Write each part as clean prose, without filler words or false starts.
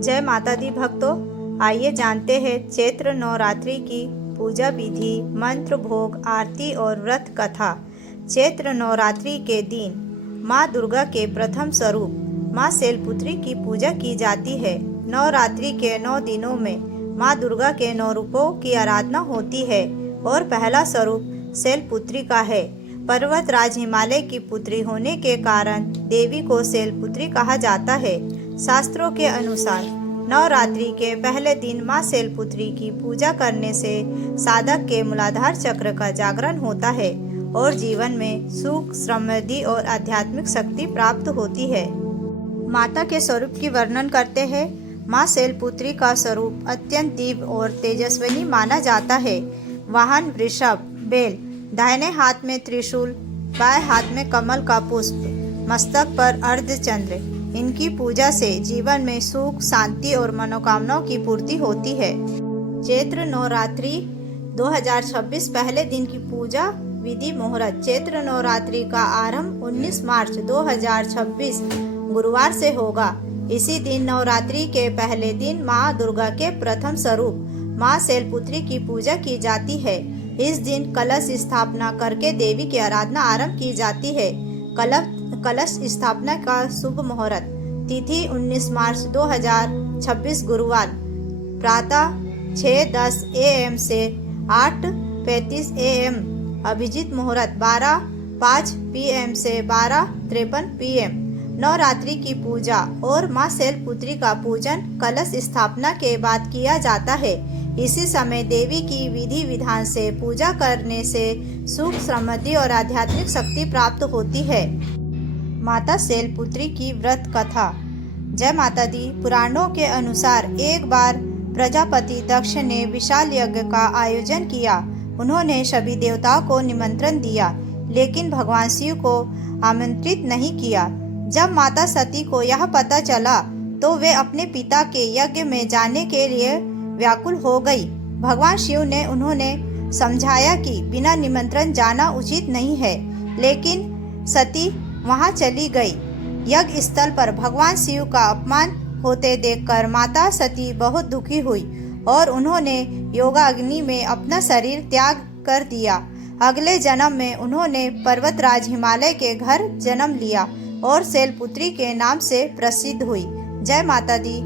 जय माता दी भक्तों, आइए जानते हैं चैत्र नवरात्रि की पूजा विधि, मंत्र, भोग, आरती और व्रत कथा। चैत्र नवरात्रि के दिन माँ दुर्गा के प्रथम स्वरूप माँ शैलपुत्री की पूजा की जाती है। नवरात्रि के 9 दिनों में माँ दुर्गा के 9 रूपों की आराधना होती है और पहला स्वरूप शैलपुत्री का है। पर्वतराज हिमालय की पुत्री होने के कारण देवी को शैलपुत्री कहा जाता है। शास्त्रों के अनुसार नवरात्रि के पहले दिन माँ शैलपुत्री की पूजा करने से साधक के मूलाधार चक्र का जागरण होता है और जीवन में सुख, समृद्धि और आध्यात्मिक शक्ति प्राप्त होती है। माता के स्वरूप की वर्णन करते हैं। माँ शैलपुत्री का स्वरूप अत्यंत दिव्य और तेजस्विनी माना जाता है। वाहन वृषभ, बैल, दाहिने हाथ में त्रिशूल, बाएं हाथ में कमल का पुष्प, मस्तक पर अर्धचंद्र। इनकी पूजा से जीवन में सुख, शांति और मनोकामनाओं की पूर्ति होती है। चैत्र नवरात्रि 2026 पहले दिन की पूजा विधि मुहूर्त। चैत्र नवरात्रि का आरंभ 19 मार्च 2026 गुरुवार से होगा। इसी दिन नवरात्रि के पहले दिन माँ दुर्गा के प्रथम स्वरूप माँ शैलपुत्री की पूजा की जाती है। इस दिन कलश स्थापना करके देवी की आराधना आरंभ की जाती है। कलश स्थापना का शुभ मुहूर्त तिथि 19 मार्च 2026 गुरुवार प्रातः 6:10 AM से 8:35 AM। अभिजीत मुहूर्त 12:05 PM से 12:53 PM। नवरात्रि की पूजा और माँ शैलपुत्री का पूजन कलश स्थापना के बाद किया जाता है। इसी समय देवी की विधि विधान से पूजा करने से सुख, समृद्धि और आध्यात्मिक शक्ति प्राप्त होती है। माता शैलपुत्री की व्रत कथा। जय माता दी। पुराणों के अनुसार एक बार प्रजापति दक्ष ने विशाल यज्ञ का आयोजन किया। उन्होंने सभी देवताओं को निमंत्रण दिया, लेकिन भगवान शिव को आमंत्रित नहीं किया। जब माता सती को यह पता चला तो वे अपने पिता के यज्ञ में जाने के लिए व्याकुल हो गई। भगवान शिव ने उन्होंने समझाया कि बिना निमंत्रण जाना उचित नहीं है, लेकिन सती वहां चली गई। यज्ञ स्थल पर भगवान शिव का अपमान होते देखकर माता सती बहुत दुखी हुई और उन्होंने योगाग्नि में अपना शरीर त्याग कर दिया। अगले जन्म में उन्होंने पर्वतराज हिमालय के घर जन्म लिया और शैलपुत्री के नाम से प्रसिद्ध हुई। जय माता दी।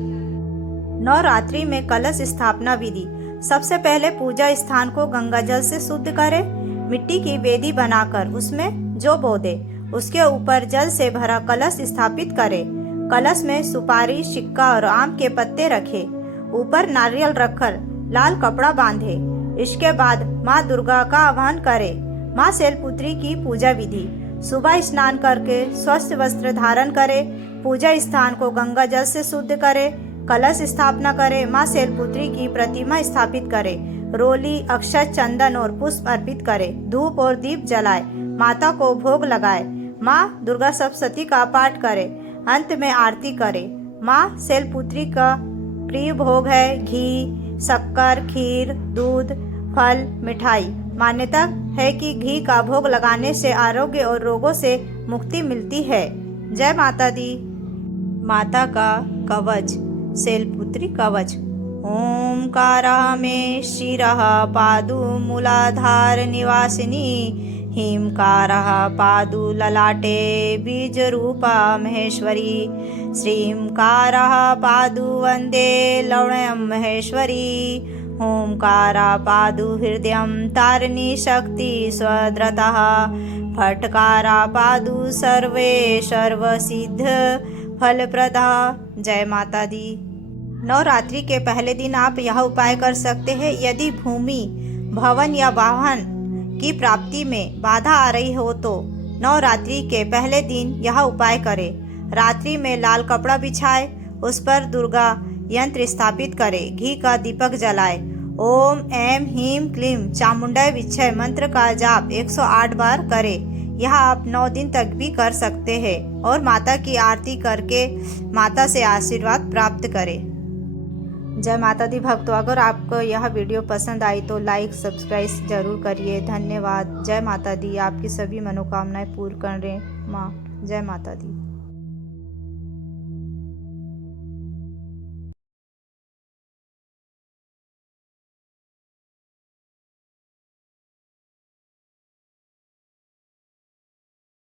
नवरात्रि में कलश स्थापना विधि। सबसे पहले पूजा स्थान को गंगा जल से शुद्ध करें। मिट्टी की वेदी बनाकर उसमें जौ बो दे। उसके ऊपर जल से भरा कलश स्थापित करें। कलश में सुपारी, सिक्का और आम के पत्ते रखें। ऊपर नारियल रखकर लाल कपड़ा बांधे। इसके बाद माँ दुर्गा का आह्वान करें। माँ शैलपुत्री की पूजा विधि। सुबह स्नान करके स्वस्थ वस्त्र धारण करें। पूजा स्थान को गंगा जल से शुद्ध करें। कलश स्थापना करें। माँ शैलपुत्री की प्रतिमा स्थापित करें। रोली, अक्षत, चंदन और पुष्प अर्पित करें। धूप और दीप जलाए। माता को भोग लगाए। माँ दुर्गा सप्तशती का पाठ करें। अंत में आरती करें। माँ शैलपुत्री का प्रिय भोग है घी, शक्कर, खीर, दूध, फल, मिठाई। मान्यता है कि घी का भोग लगाने से आरोग्य और रोगों से मुक्ति मिलती है। जय माता दी। माता का कवच। शैलपुत्री कवच। ओंकारः मे शिरः पादु मूलाधार निवासिनी। ह्रींकारः पादु ललाटे बीजरूपा महेश्वरी। श्रींकारः पादु वन्दे लवणयं महेश्वरी। ओंकारा पादु हृदयं तारिणी शक्ति स्वद्रतः। फटकारा पादु सर्वे सर्वसिद्ध फलप्रदा। जय माता दी। नवरात्रि के पहले दिन आप यह उपाय कर सकते हैं। यदि भूमि, भवन या वाहन की प्राप्ति में बाधा आ रही हो तो नवरात्रि के पहले दिन यह उपाय करें। रात्रि में लाल कपड़ा बिछाए, उस पर दुर्गा यंत्र स्थापित करें। घी का दीपक जलाए। ओम ऐं ह्रीं क्लीं चामुंडाय विच्छय मंत्र का जाप 108 बार करें। यह आप 9 दिन तक भी कर सकते हैं और माता की आरती करके माता से आशीर्वाद प्राप्त करें। जय माता दी भक्तों, अगर आपको यह वीडियो पसंद आई तो लाइक, सब्सक्राइब जरूर करिए। धन्यवाद। जय माता दी। आपकी सभी मनोकामनाएं पूर्ण करें माँ। जय माता दी।